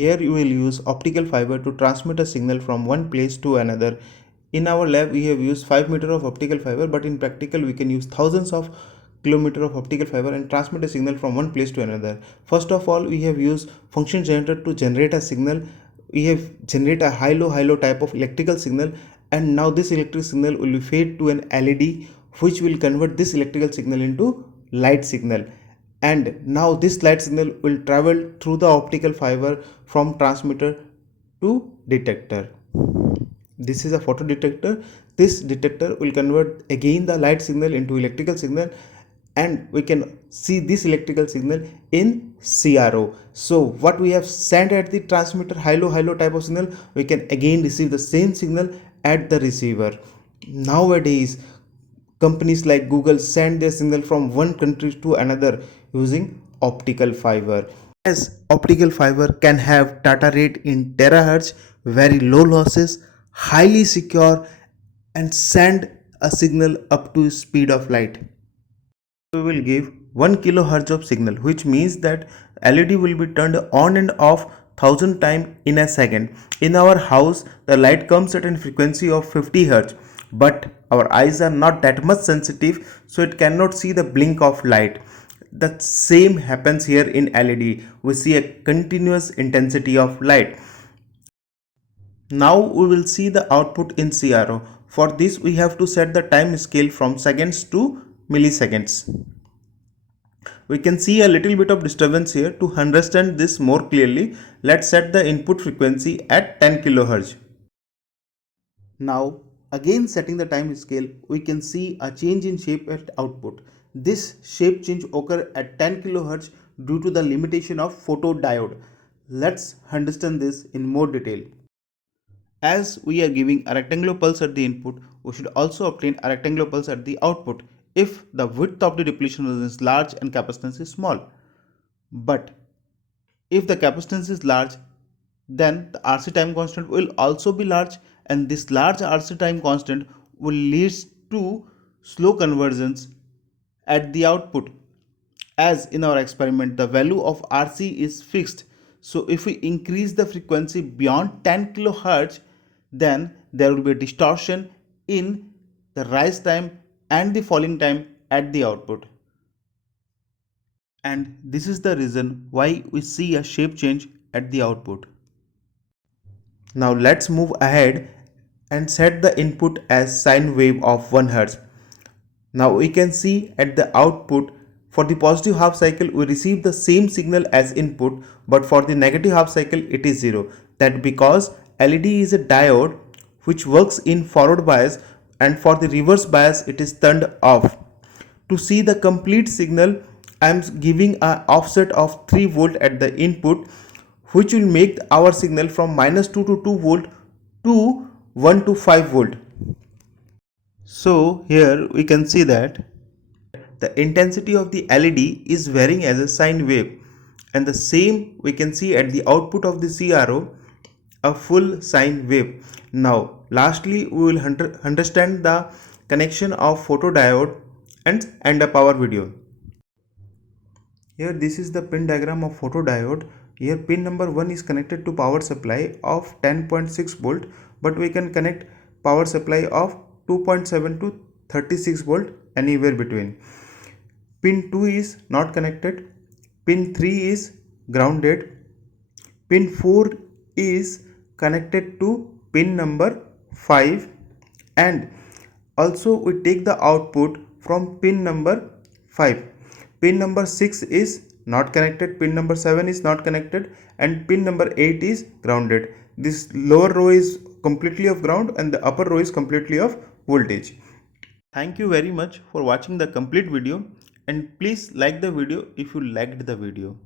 Here you will use optical fiber to transmit a signal from one place to another. In our lab we have used 5 meter of optical fiber, but in practical we can use thousands of kilometer of optical fiber and transmit a signal from one place to another. First of all, we have used function generator to generate a signal. We have generate a high-low type of electrical signal, and now this electric signal will be fed to an LED, which will convert this electrical signal into light signal. And now this light signal will travel through the optical fiber from transmitter to detector. This is a photo detector. This detector will convert again the light signal into electrical signal, and we can see this electrical signal in CRO. So what we have sent at the transmitter, high-low type of signal, we can again receive the same signal at the receiver. Nowadays companies like Google send their signal from one country to another using optical fiber. As optical fiber can have data rate in terahertz, very low losses, highly secure, and send a signal up to speed of light. We will give 1 kilohertz of signal, which means that LED will be turned on and off 1000 times in a second. In our house, the light comes at a frequency of 50 hertz, but our eyes are not that much sensitive, so it cannot see the blink of light. The same happens here in LED. We see a continuous intensity of light. Now we will see the output in CRO. For this we have to set the time scale from seconds to milliseconds. We can see a little bit of disturbance here. To understand this more clearly, let's set the input frequency at 10 kHz. Now again setting the time scale, we can see a change in shape at output. This shape change occur at 10 kHz due to the limitation of photodiode. Let's understand this in more detail. As we are giving a rectangular pulse at the input, we should also obtain a rectangular pulse at the output if the width of the depletion is large and capacitance is small. But if the capacitance is large, then the RC time constant will also be large, and this large RC time constant will lead to slow convergence at the output. As in our experiment, the value of RC is fixed. So if we increase the frequency beyond 10 kHz, then there will be a distortion in the rise time and the falling time at the output. And this is the reason why we see a shape change at the output. Now let's move ahead and set the input as sine wave of 1 Hz. Now we can see at the output, for the positive half cycle we receive the same signal as input, but for the negative half cycle it is 0. That because LED is a diode which works in forward bias, and for the reverse bias it is turned off. To see the complete signal, I am giving an offset of 3 volt at the input, which will make our signal from -2 to 2 volt to 1 to 5 volt. So here we can see that the intensity of the LED is varying as a sine wave, and the same we can see at the output of the CRO, a full sine wave. Now lastly we will understand the connection of photodiode and end up our video. Here this is the pin diagram of photodiode. Here pin number 1 is connected to power supply of 10.6 volt, but we can connect power supply of 2.7 to 36 volt, anywhere between. Pin 2 is not connected. Pin 3 is grounded. Pin 4 is connected to pin number 5, and also we take the output from pin number 5. Pin number 6 is not connected, pin number 7 is not connected, and pin number 8 is grounded. This lower row is completely of ground and the upper row is completely of voltage. Thank you very much for watching the complete video, and please like the video if you liked the video.